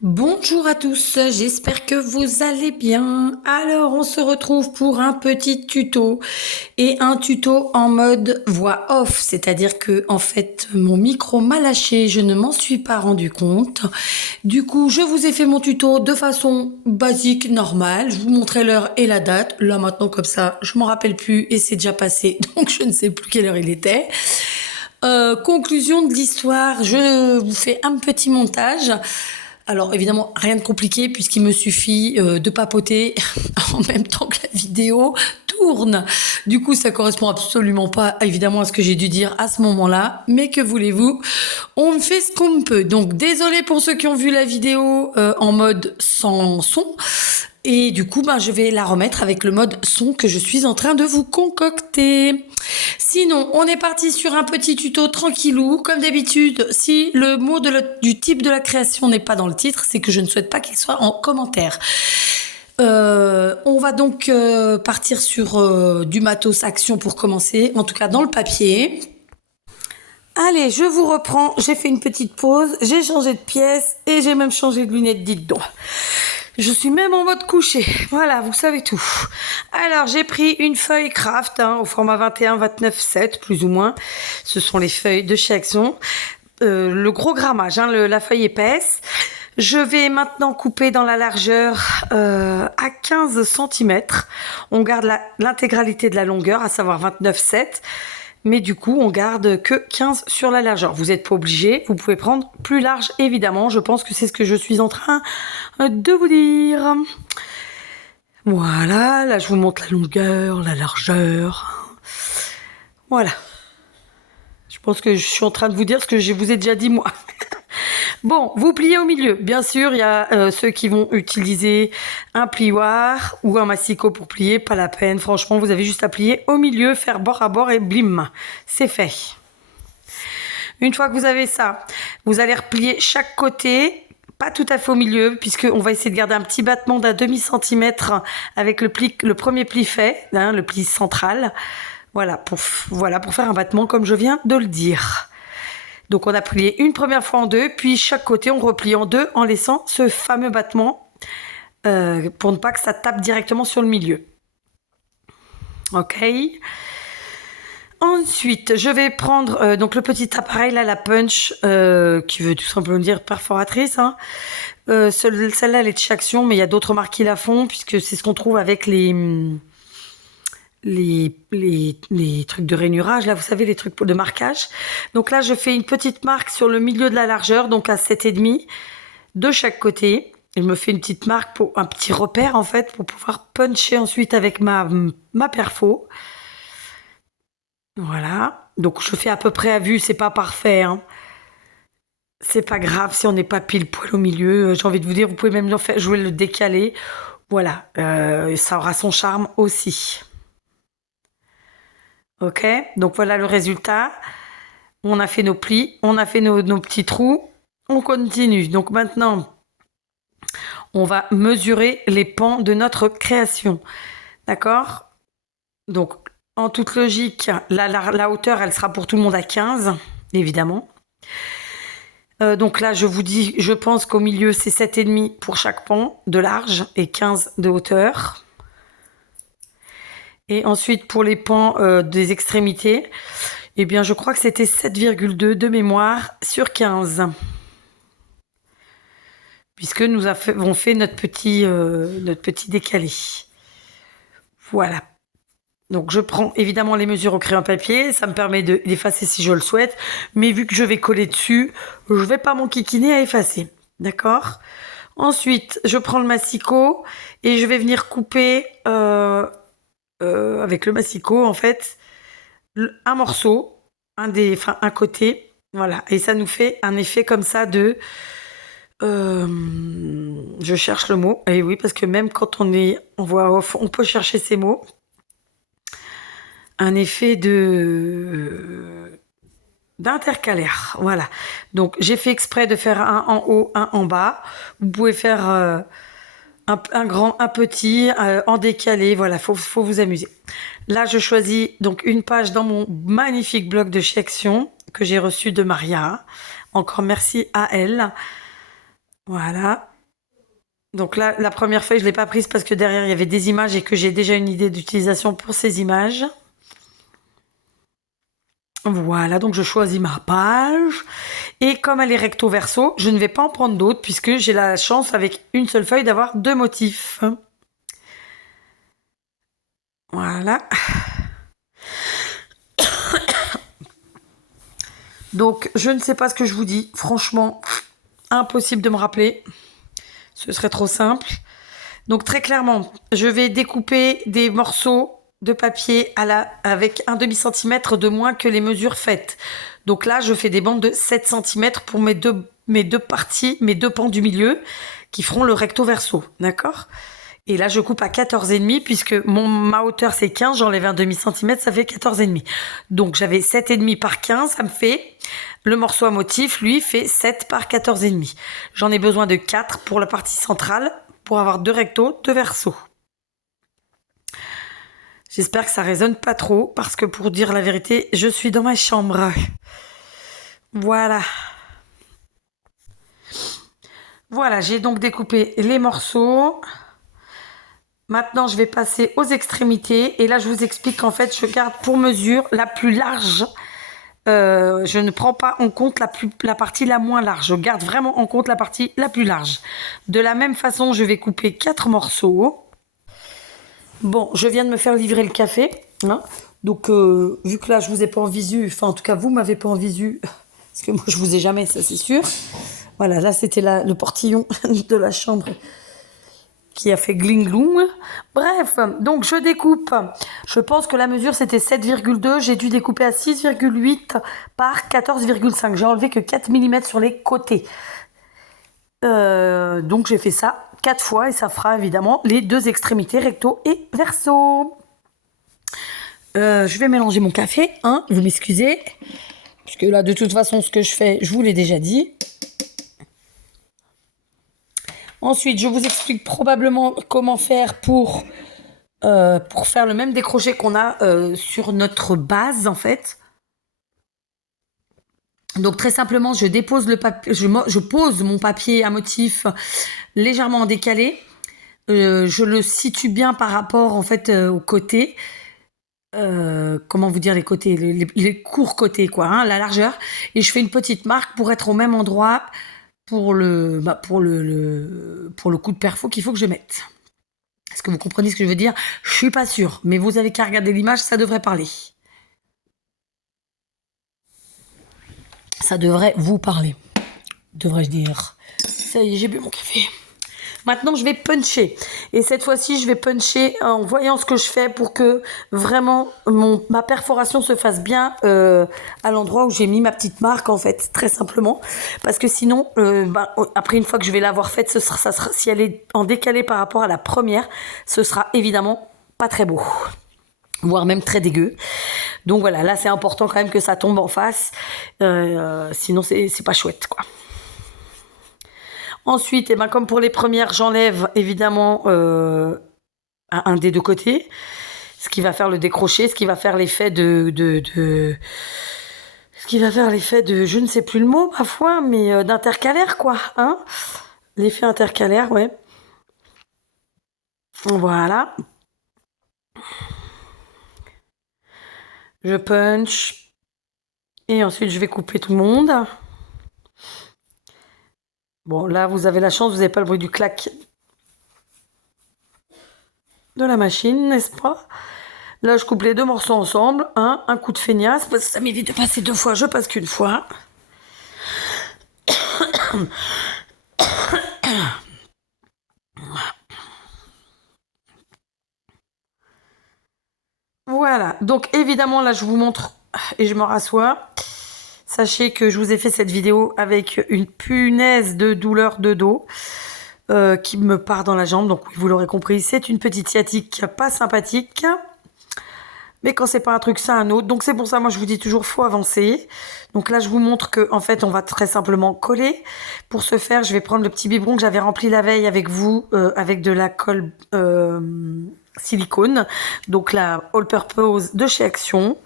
Bonjour à tous, j'espère que vous allez bien. Alors, on se retrouve pour un petit tuto et un tuto en mode voix off, c'est-à-dire que en fait, mon micro m'a lâché, je ne m'en suis pas rendu compte. Du coup, je vous ai fait mon tuto de façon basique, normale. Je vous montrais l'heure et la date. Là maintenant, comme ça, je m'en rappelle plus et c'est déjà passé, donc je ne sais plus quelle heure il était. Conclusion de l'histoire, je vous fais un petit montage. Alors évidemment, rien de compliqué puisqu'il me suffit de papoter en même temps que la vidéo tourne. Du coup, ça correspond absolument pas évidemment à ce que j'ai dû dire à ce moment-là. Mais que voulez-vous? On fait ce qu'on peut. Donc désolé pour ceux qui ont vu la vidéo en mode sans son. Et du coup, je vais la remettre avec le mode son que je suis en train de vous concocter. Sinon, on est parti sur un petit tuto tranquillou. Comme d'habitude, si le mot du type de la création n'est pas dans le titre, c'est que je ne souhaite pas qu'il soit en commentaire. On va donc partir sur du matos action pour commencer, en tout cas dans le papier. Allez, je vous reprends. J'ai fait une petite pause, j'ai changé de pièce et j'ai même changé de lunettes, dites donc. Je suis même en mode couché. Voilà, vous savez tout. Alors, j'ai pris une feuille craft au format 21-29-7, plus ou moins. Ce sont les feuilles de chez Action. Le gros grammage, la feuille épaisse. Je vais maintenant couper dans la largeur à 15 cm. On garde l'intégralité de la longueur, à savoir 29,7. Mais du coup, on garde que 15 sur la largeur. Vous n'êtes pas obligé, vous pouvez prendre plus large, évidemment. Je pense que c'est ce que je suis en train de vous dire. Voilà, là je vous montre la longueur, la largeur. Voilà. Je pense que je suis en train de vous dire ce que je vous ai déjà dit moi. Bon, vous pliez au milieu. Bien sûr, il y a ceux qui vont utiliser un plioir ou un massicot pour plier. Pas la peine, franchement, vous avez juste à plier au milieu, faire bord à bord et blim, c'est fait. Une fois que vous avez ça, vous allez replier chaque côté, pas tout à fait au milieu, puisqu'on va essayer de garder un petit battement d'un demi-centimètre avec le premier pli fait, le pli central. Voilà pour faire un battement comme je viens de le dire. Donc on a plié une première fois en deux, puis chaque côté on replie en deux en laissant ce fameux battement pour ne pas que ça tape directement sur le milieu. Ok. Ensuite, je vais prendre donc le petit appareil là, la punch, qui veut tout simplement dire perforatrice. Celle-là, elle est de chez Action, mais il y a d'autres marques qui la font, puisque c'est ce qu'on trouve avec les trucs de rainurage, là, vous savez, les trucs de marquage. Donc là, je fais une petite marque sur le milieu de la largeur, donc à 7,5 de chaque côté. Je me fais une petite marque, pour un petit repère, en fait, pour pouvoir puncher ensuite avec ma perfo. Voilà. Donc, je fais à peu près à vue, c'est pas parfait, C'est pas grave si on n'est pas pile poil au milieu. J'ai envie de vous dire, vous pouvez même jouer le décalé. Voilà. Ça aura son charme aussi. Ok, donc voilà le résultat. On a fait nos plis, on a fait nos petits trous. On continue. Donc maintenant, on va mesurer les pans de notre création. D'accord? Donc, en toute logique, la hauteur, elle sera pour tout le monde à 15, évidemment. Donc là, je vous dis, je pense qu'au milieu, c'est 7,5 pour chaque pan de large et 15 de hauteur. Et ensuite, pour les pans des extrémités, eh bien, je crois que c'était 7,2 de mémoire sur 15. Puisque nous avons fait notre petit décalé. Voilà. Donc, je prends évidemment les mesures au crayon papier. Ça me permet d'effacer si je le souhaite. Mais vu que je vais coller dessus, je ne vais pas m'enquiquiner à effacer. D'accord ? Ensuite, je prends le massicot et je vais venir couper avec le massicot, en fait, un morceau, un côté, voilà, et ça nous fait un effet comme ça de, je cherche le mot, et oui, parce que même quand on est en voix off, on peut chercher ces mots, un effet d'intercalaire, voilà. Donc j'ai fait exprès de faire un en haut, un en bas. Vous pouvez faire un grand, un petit, en décalé, voilà, faut vous amuser. Là, je choisis donc une page dans mon magnifique blog de chez Action que j'ai reçu de Maria. Encore merci à elle. Voilà. Donc là, la première feuille, je ne l'ai pas prise parce que derrière, il y avait des images et que j'ai déjà une idée d'utilisation pour ces images. Voilà, donc je choisis ma page. Et comme elle est recto verso, je ne vais pas en prendre d'autres puisque j'ai la chance avec une seule feuille d'avoir 2 motifs. Voilà. Donc je ne sais pas ce que je vous dis. Franchement, impossible de me rappeler. Ce serait trop simple. Donc très clairement, je vais découper des morceaux de papier avec un demi-centimètre de moins que les mesures faites. Donc là, je fais des bandes de 7 centimètres pour mes deux parties, mes deux pans du milieu, qui feront le recto verso, d'accord? Et là, je coupe à 14,5 puisque ma hauteur c'est 15, j'enlève un demi-centimètre, ça fait 14,5. Donc j'avais 7,5 par 15, ça me fait, le morceau à motif, lui, fait 7 par 14,5. J'en ai besoin de 4 pour la partie centrale, pour avoir 2 rectos, 2 versos. J'espère que ça résonne pas trop, parce que pour dire la vérité, je suis dans ma chambre. Voilà. Voilà, j'ai donc découpé les morceaux. Maintenant, je vais passer aux extrémités. Et là, je vous explique qu'en fait, je garde pour mesure la plus large. Je ne prends pas en compte la partie la moins large. Je garde vraiment en compte la partie la plus large. De la même façon, je vais couper 4 morceaux. Bon, je viens de me faire livrer le café. Hein. Donc, vu que là, je vous ai pas en visu, enfin, en tout cas, vous m'avez pas en visu, parce que moi, je vous ai jamais, ça c'est sûr. Voilà, là, c'était le portillon de la chambre qui a fait gling-glong. Bref, donc je découpe. Je pense que la mesure c'était 7,2. J'ai dû découper à 6,8 par 14,5. J'ai enlevé que 4 mm sur les côtés. Donc j'ai fait ça 4 fois et ça fera évidemment les 2 extrémités recto et verso. Je vais mélanger mon café, hein, vous m'excusez. Parce que là, de toute façon, ce que je fais, je vous l'ai déjà dit. Ensuite, je vous explique probablement comment faire pour faire le même décroché qu'on a sur notre base, en fait. Donc, très simplement, je dépose le papier, je pose mon papier à motif légèrement en décalé. Je le situe bien par rapport, en fait, aux côtés. Comment vous dire les côtés, les courts côtés, quoi, hein, la largeur. Et je fais une petite marque pour être au même endroit pour le coup de perfo qu'il faut que je mette. Est-ce que vous comprenez ce que je veux dire? Je suis pas sûre, mais vous avez qu'à regarder l'image, ça devrait parler. Ça devrait vous parler, devrais-je dire. Ça y est, j'ai bu mon café. Maintenant, je vais puncher. Et cette fois-ci, je vais puncher en voyant ce que je fais pour que vraiment ma perforation se fasse bien à l'endroit où j'ai mis ma petite marque, en fait, très simplement. Parce que sinon, après, une fois que je vais l'avoir faite, ça sera, si elle est en décalé par rapport à la première, ce sera évidemment pas très beau. Voire même très dégueu. Donc voilà, là, c'est important quand même que ça tombe en face. Sinon, c'est pas chouette, quoi. Ensuite, comme pour les premières, j'enlève évidemment un des deux côtés, ce qui va faire le décroché, ce qui va faire l'effet je ne sais plus le mot, ma foi, mais d'intercalaire, quoi, hein. L'effet intercalaire, ouais. Voilà. Je punch. Et ensuite, je vais couper tout le monde. Bon, là, vous avez la chance, vous n'avez pas le bruit du clac de la machine, n'est-ce pas? Là, je coupe les 2 morceaux ensemble. Un coup de feignasse, parce que ça m'évite de passer 2 fois, je passe qu'une fois. Voilà, donc évidemment, là, je vous montre et je me rassois. Sachez que je vous ai fait cette vidéo avec une punaise de douleur de dos qui me part dans la jambe. Donc, vous l'aurez compris, c'est une petite sciatique pas sympathique. Mais quand c'est pas un truc, c'est un autre. Donc, c'est pour ça, moi, je vous dis toujours, faut avancer. Donc là, je vous montre que, en fait, on va très simplement coller. Pour ce faire, je vais prendre le petit biberon que j'avais rempli la veille avec vous, avec de la colle silicone. Donc, la All Purpose de chez Action.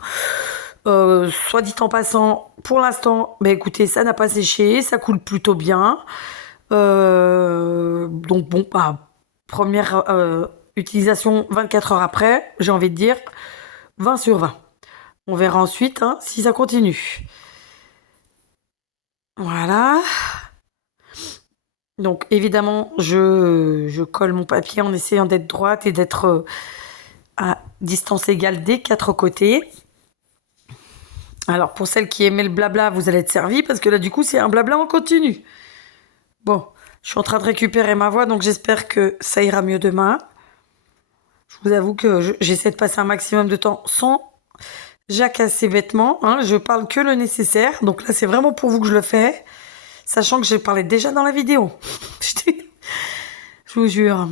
Soit dit en passant, pour l'instant, écoutez, ça n'a pas séché, ça coule plutôt bien. Donc bon, bah, première utilisation 24 heures après, j'ai envie de dire 20 sur 20. On verra ensuite hein, si ça continue. Voilà. Donc évidemment, je colle mon papier en essayant d'être droite et d'être à distance égale des quatre côtés. Alors pour celles qui aimaient le blabla, vous allez être servi parce que là du coup c'est un blabla en continu. Bon, je suis en train de récupérer ma voix donc j'espère que ça ira mieux demain. Je vous avoue que j'essaie de passer un maximum de temps sans jacasser bêtement. Hein. Je parle que le nécessaire. Donc là c'est vraiment pour vous que je le fais. Sachant que j'ai parlé déjà dans la vidéo. Je vous jure.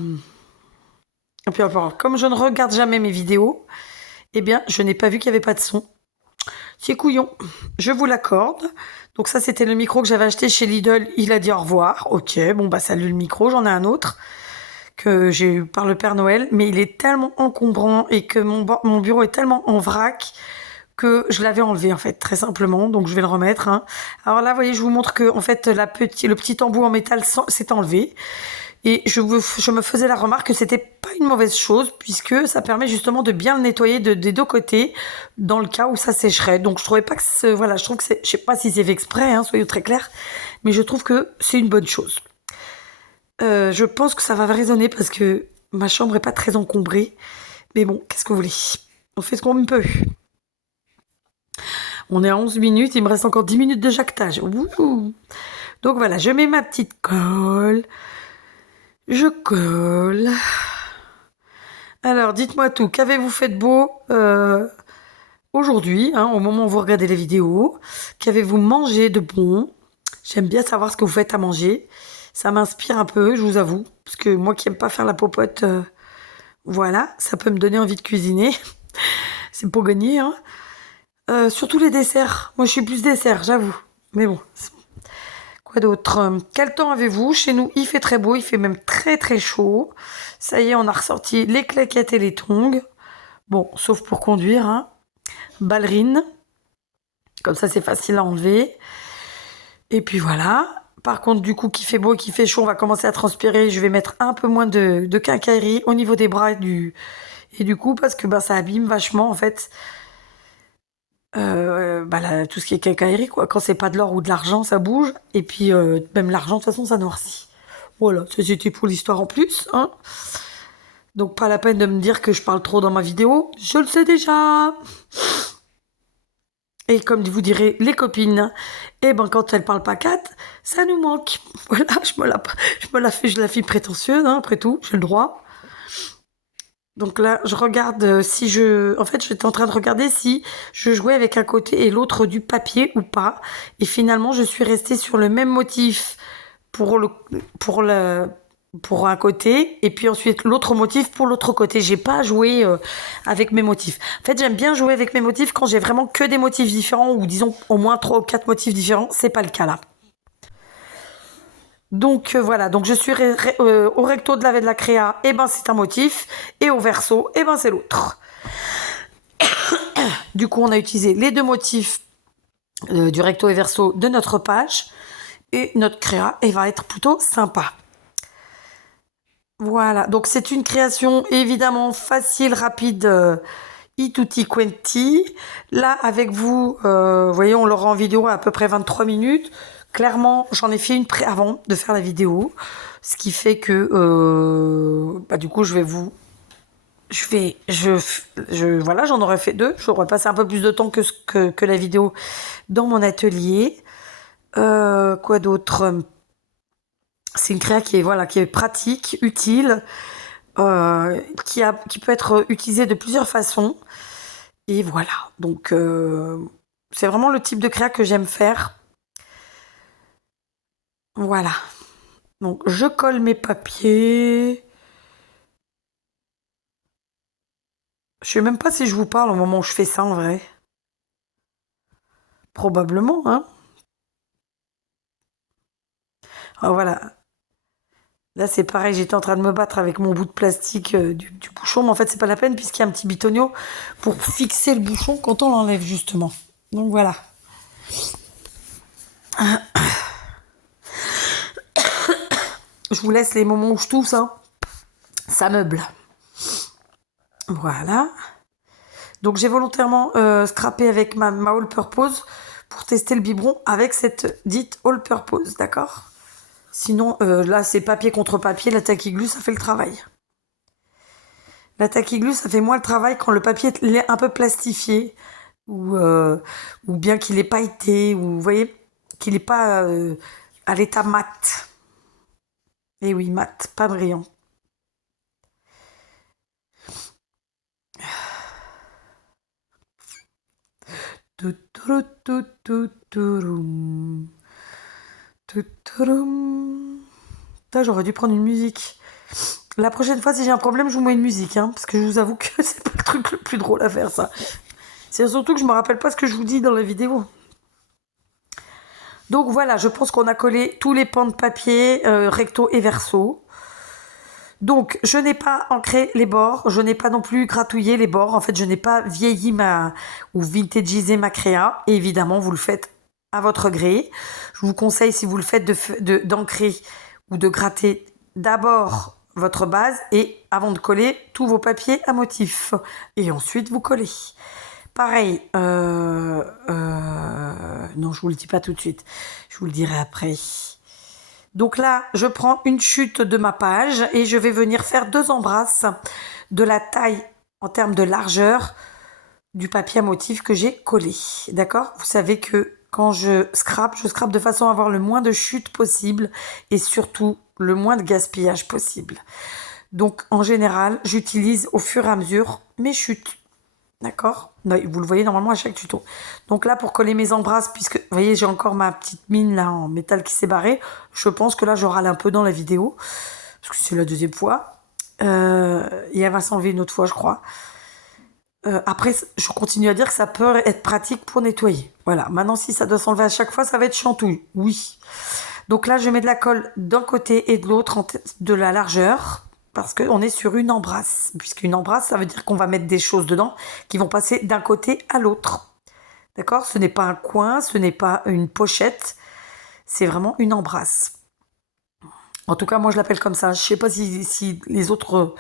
Et puis alors, comme je ne regarde jamais mes vidéos, eh bien je n'ai pas vu qu'il n'y avait pas de son. C'est couillon, je vous l'accorde. Donc ça, c'était le micro que j'avais acheté chez Lidl. Il a dit au revoir. Ok, bon bah salut le micro. J'en ai un autre que j'ai eu par le Père Noël. Mais il est tellement encombrant et que mon bureau est tellement en vrac que je l'avais enlevé en fait, très simplement. Donc je vais le remettre. Hein. Alors là, vous voyez, je vous montre que en fait le petit embout en métal s'est enlevé. Et je me faisais la remarque que c'était pas une mauvaise chose puisque ça permet justement de bien le nettoyer des deux côtés dans le cas où ça sécherait. Donc je trouvais pas que voilà, je trouve que je sais pas si c'est fait exprès, hein, soyons très clairs, mais je trouve que c'est une bonne chose. Je pense que ça va résonner parce que ma chambre est pas très encombrée, mais bon, qu'est-ce que vous voulez, on fait ce qu'on peut. On est à 11 minutes, il me reste encore 10 minutes de jactage. Ouh. Donc voilà, je mets ma petite colle. Je colle. Alors, dites-moi tout. Qu'avez-vous fait de beau aujourd'hui, hein, au moment où vous regardez les vidéos? Qu'avez-vous mangé de bon? J'aime bien savoir ce que vous faites à manger. Ça m'inspire un peu, je vous avoue. Parce que moi qui n'aime pas faire la popote, voilà, ça peut me donner envie de cuisiner. C'est pour gagner, hein. Surtout les desserts. Moi, je suis plus dessert, j'avoue. Mais bon. Quoi d'autre? Quel temps avez-vous? Chez nous, il fait très beau, il fait même très très chaud. Ça y est, on a ressorti les claquettes et les tongs. Bon, sauf pour conduire, hein. Ballerine. Comme ça, c'est facile à enlever. Et puis voilà. Par contre, du coup, qu'il fait beau et qu'il fait chaud, on va commencer à transpirer. Je vais mettre un peu moins de quincaillerie au niveau des bras et du cou parce que bah, ça abîme vachement en fait. Tout ce qui est quincaillerie, quoi. Quand c'est pas de l'or ou de l'argent, ça bouge. Et puis, même l'argent, de toute façon, ça noircit. Voilà, c'était pour l'histoire en plus. Hein. Donc, pas la peine de me dire que je parle trop dans ma vidéo. Je le sais déjà. Et comme vous direz, les copines, eh ben, quand elles parlent pas quatre, ça nous manque. Voilà, je la fais prétentieuse, hein, après tout, j'ai le droit. Donc là, je regarde en fait, j'étais en train de regarder si je jouais avec un côté et l'autre du papier ou pas. Et finalement, je suis restée sur le même motif pour un côté et puis ensuite l'autre motif pour l'autre côté. J'ai pas joué avec mes motifs. En fait, j'aime bien jouer avec mes motifs quand j'ai vraiment que des motifs différents ou disons au moins 3 ou 4 motifs différents. C'est pas le cas là. Donc voilà, donc je suis au recto de la créa, et ben c'est un motif, et au verso, et ben c'est l'autre. Du coup, on a utilisé les deux motifs du recto et verso de notre page, et notre créa, elle va être plutôt sympa. Voilà, donc c'est une création évidemment facile, rapide, tutti quanti. Là, avec vous, voyez, on l'aura en vidéo à peu près 23 minutes. Clairement, j'en ai fait une avant de faire la vidéo, ce qui fait que, du coup, voilà, j'en aurais fait 2. J'aurais passé un peu plus de temps que la vidéo dans mon atelier. Quoi d'autre? C'est une créa qui est pratique, utile, qui peut être utilisée de plusieurs façons. Et voilà, donc c'est vraiment le type de créa que j'aime faire. Voilà. Donc, je colle mes papiers. Je sais même pas si je vous parle au moment où je fais ça en vrai. Probablement, hein. Alors voilà. Là, c'est pareil, j'étais en train de me battre avec mon bout de plastique du bouchon, mais en fait, c'est pas la peine puisqu'il y a un petit bitonio pour fixer le bouchon quand on l'enlève, justement. Donc voilà. Je vous laisse les moments où je tousse, hein. Ça meuble. Voilà. Donc j'ai volontairement scrappé avec ma All Purpose pour tester le biberon avec cette dite All Purpose, d'accord? Sinon, là, c'est papier contre papier. La tacky glue, ça fait le travail. La tacky glue, ça fait moins le travail quand le papier est un peu plastifié ou bien qu'il est pailleté ou, vous voyez, qu'il n'est pas à l'état mat. Et oui, mat, pas brillant. J'aurais dû prendre une musique. La prochaine fois, si j'ai un problème, je vous mets une musique, hein, parce que je vous avoue que c'est pas le truc le plus drôle à faire, ça. C'est surtout que je me rappelle pas ce que je vous dis dans la vidéo. Donc voilà, je pense qu'on a collé tous les pans de papier, recto et verso. Donc, je n'ai pas ancré les bords, je n'ai pas non plus gratouillé les bords. En fait, je n'ai pas vieilli ou vintagisé ma créa. Et évidemment, vous le faites à votre gré. Je vous conseille, si vous le faites, d'ancrer ou de gratter d'abord votre base et avant de coller tous vos papiers à motif. Et ensuite, vous collez. Pareil, non, je vous le dis pas tout de suite. Je vous le dirai après. Donc là, je prends une chute de ma page et je vais venir faire 2 embrasses de la taille en termes de largeur du papier à motif que j'ai collé. D'accord? Vous savez que quand je scrape de façon à avoir le moins de chutes possible et surtout le moins de gaspillage possible. Donc en général, j'utilise au fur et à mesure mes chutes. D'accord? Vous le voyez normalement à chaque tuto. Donc là, pour coller mes embrasses, puisque, vous voyez, j'ai encore ma petite mine là en métal qui s'est barrée. Je pense que là, je râle un peu dans la vidéo. Parce que c'est la 2e fois. Et elle va s'enlever une autre fois, je crois. Après, je continue à dire que ça peut être pratique pour nettoyer. Voilà. Maintenant, si ça doit s'enlever à chaque fois, ça va être chantouille. Oui. Donc là, je mets de la colle d'un côté et de l'autre de la largeur. Parce qu'on est sur une embrasse. Puisqu'une embrasse, ça veut dire qu'on va mettre des choses dedans qui vont passer d'un côté à l'autre. D'accord? Ce n'est pas un coin, ce n'est pas une pochette. C'est vraiment une embrasse. En tout cas, moi, je l'appelle comme ça. Je ne sais pas si les autres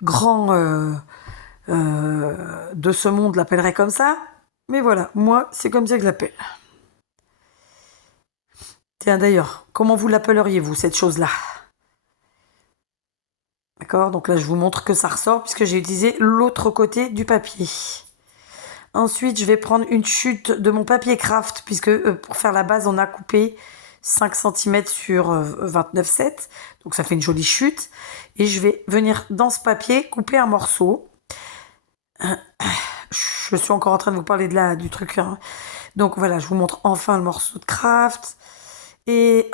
grands de ce monde l'appelleraient comme ça. Mais voilà, moi, c'est comme ça que je l'appelle. Tiens, d'ailleurs, comment vous l'appelleriez, vous, cette chose-là? D'accord, donc là je vous montre que ça ressort puisque j'ai utilisé l'autre côté du papier. Ensuite, je vais prendre une chute de mon papier craft puisque pour faire la base, on a coupé 5 cm sur 29,7. Donc ça fait une jolie chute. Et je vais venir dans ce papier couper un morceau. Je suis encore en train de vous parler du truc. Hein. Donc voilà, je vous montre enfin le morceau de craft. Et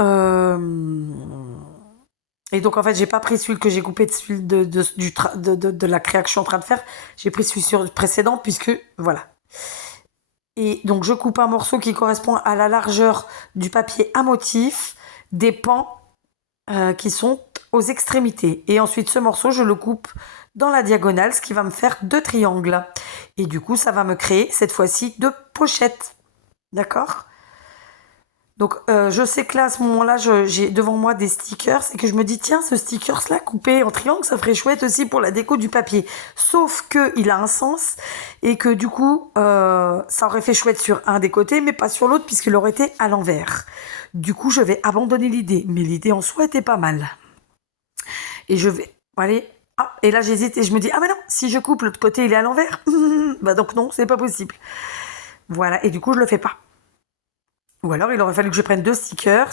donc, en fait, j'ai pas pris celui que j'ai coupé de celui de la créa que je suis en train de faire. J'ai pris celui sur le précédent, puisque, voilà. Et donc, je coupe un morceau qui correspond à la largeur du papier à motif, des pans qui sont aux extrémités. Et ensuite, ce morceau, je le coupe dans la diagonale, ce qui va me faire 2 triangles. Et du coup, ça va me créer, cette fois-ci, 2 pochettes. D'accord ? Donc, je sais que là, à ce moment-là, j'ai devant moi des stickers et que je me dis, tiens, ce stickers-là, coupé en triangle, ça ferait chouette aussi pour la déco du papier. Sauf qu'il a un sens et que du coup, ça aurait fait chouette sur un des côtés, mais pas sur l'autre puisqu'il aurait été à l'envers. Du coup, je vais abandonner l'idée. Mais l'idée en soi était pas mal. Et je vais aller... Ah, et là, j'hésite et je me dis, ah mais non, si je coupe l'autre côté, il est à l'envers. Bah donc non, c'est pas possible. Voilà, et du coup, je le fais pas. Ou alors, il aurait fallu que je prenne 2 stickers.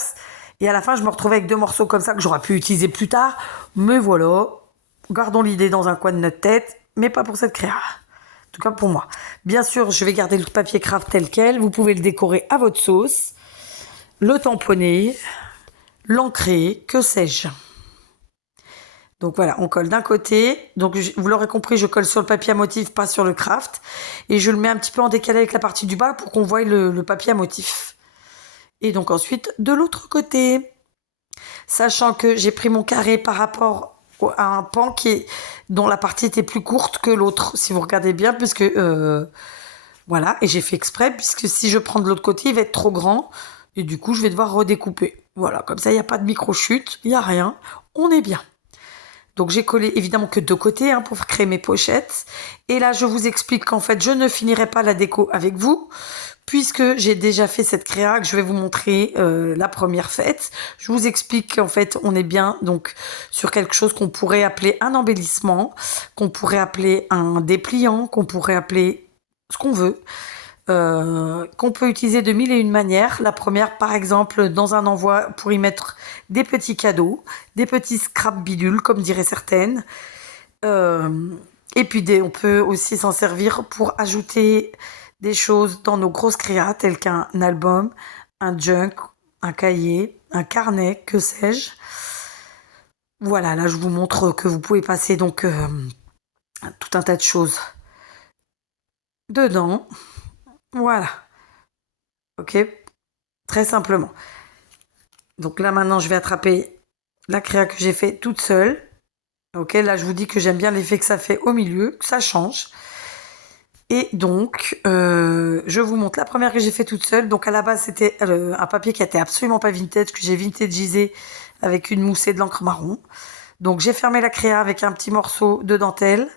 Et à la fin, je me retrouvais avec 2 morceaux comme ça que j'aurais pu utiliser plus tard. Mais voilà, gardons l'idée dans un coin de notre tête, mais pas pour cette créa. En tout cas, pour moi. Bien sûr, je vais garder le papier craft tel quel. Vous pouvez le décorer à votre sauce, le tamponner, l'ancrer, que sais-je. Donc voilà, on colle d'un côté. Donc vous l'aurez compris, je colle sur le papier à motif, pas sur le craft. Et je le mets un petit peu en décalé avec la partie du bas pour qu'on voie le papier à motif. Et donc ensuite, de l'autre côté, sachant que j'ai pris mon carré par rapport à un pan dont la partie était plus courte que l'autre, si vous regardez bien, puisque voilà, et j'ai fait exprès, puisque si je prends de l'autre côté, il va être trop grand, et du coup, je vais devoir redécouper. Voilà, comme ça, il n'y a pas de micro-chute, il n'y a rien. On est bien. Donc j'ai collé évidemment que 2 côtés hein, pour créer mes pochettes. Et là, je vous explique qu'en fait, je ne finirai pas la déco avec vous, puisque j'ai déjà fait cette créa que je vais vous montrer la première faite. Je vous explique qu'en fait, on est bien donc sur quelque chose qu'on pourrait appeler un embellissement, qu'on pourrait appeler un dépliant, qu'on pourrait appeler ce qu'on veut. Qu'on peut utiliser de mille et une manières. La première, par exemple, dans un envoi pour y mettre des petits cadeaux, des petits scrap bidules, comme diraient certaines. Et puis on peut aussi s'en servir pour ajouter des choses dans nos grosses créas, telles qu'un album, un junk, un cahier, un carnet, que sais-je. Voilà, là je vous montre que vous pouvez passer donc tout un tas de choses dedans. Voilà. Ok, très simplement. Donc là maintenant je vais attraper la créa que j'ai fait toute seule. Ok, là je vous dis que j'aime bien l'effet que ça fait au milieu, que ça change. Et donc je vous montre la première que j'ai fait toute seule. Donc à la base c'était un papier qui était absolument pas vintage, que j'ai vintagisé avec une mousse et de l'encre marron. Donc j'ai fermé la créa avec un petit morceau de dentelle.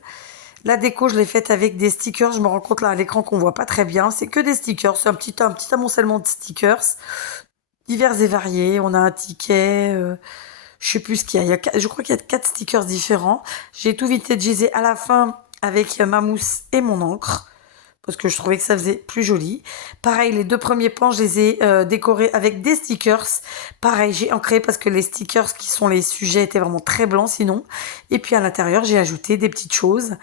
La déco, je l'ai faite avec des stickers. Je me rends compte là à l'écran qu'on voit pas très bien. C'est que des stickers. C'est un petit amoncellement de stickers divers et variés. On a un ticket. Je sais plus ce qu'il y a. Je crois qu'il y a 4 stickers différents. J'ai tout vintagisé à la fin avec ma mousse et mon encre. Parce que je trouvais que ça faisait plus joli. Pareil, les 2 premiers pans, je les ai décorés avec des stickers. Pareil, j'ai ancré parce que les stickers qui sont les sujets étaient vraiment très blancs sinon. Et puis à l'intérieur, j'ai ajouté des petites choses.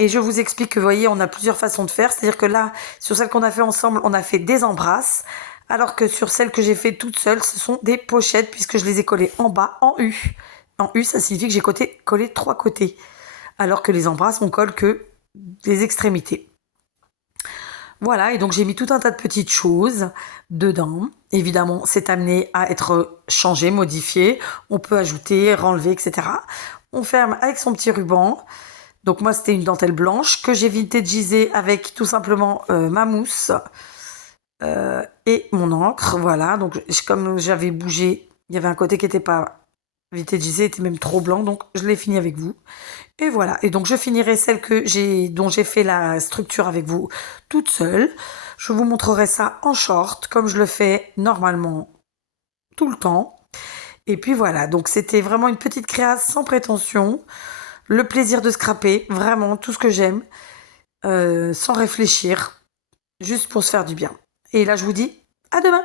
Et je vous explique que, vous voyez, on a plusieurs façons de faire. C'est-à-dire que là, sur celle qu'on a fait ensemble, on a fait des embrasses. Alors que sur celle que j'ai fait toute seule, ce sont des pochettes puisque je les ai collées en bas, en U. En U, ça signifie que j'ai collé 3 côtés. Alors que les embrasses, on colle que les extrémités. Voilà, et donc j'ai mis tout un tas de petites choses dedans. Évidemment, c'est amené à être changé, modifié. On peut ajouter, renlever, etc. On ferme avec son petit ruban. Donc moi, c'était une dentelle blanche que j'ai vintagisée avec tout simplement ma mousse et mon encre. Voilà, donc comme j'avais bougé, il y avait un côté qui n'était pas vintagisé, était même trop blanc, donc je l'ai fini avec vous. Et voilà, et donc je finirai celle dont j'ai fait la structure avec vous toute seule. Je vous montrerai ça en short, comme je le fais normalement tout le temps. Et puis voilà, donc c'était vraiment une petite création sans prétention. Le plaisir de scraper, vraiment tout ce que j'aime, sans réfléchir, juste pour se faire du bien. Et là je vous dis à demain.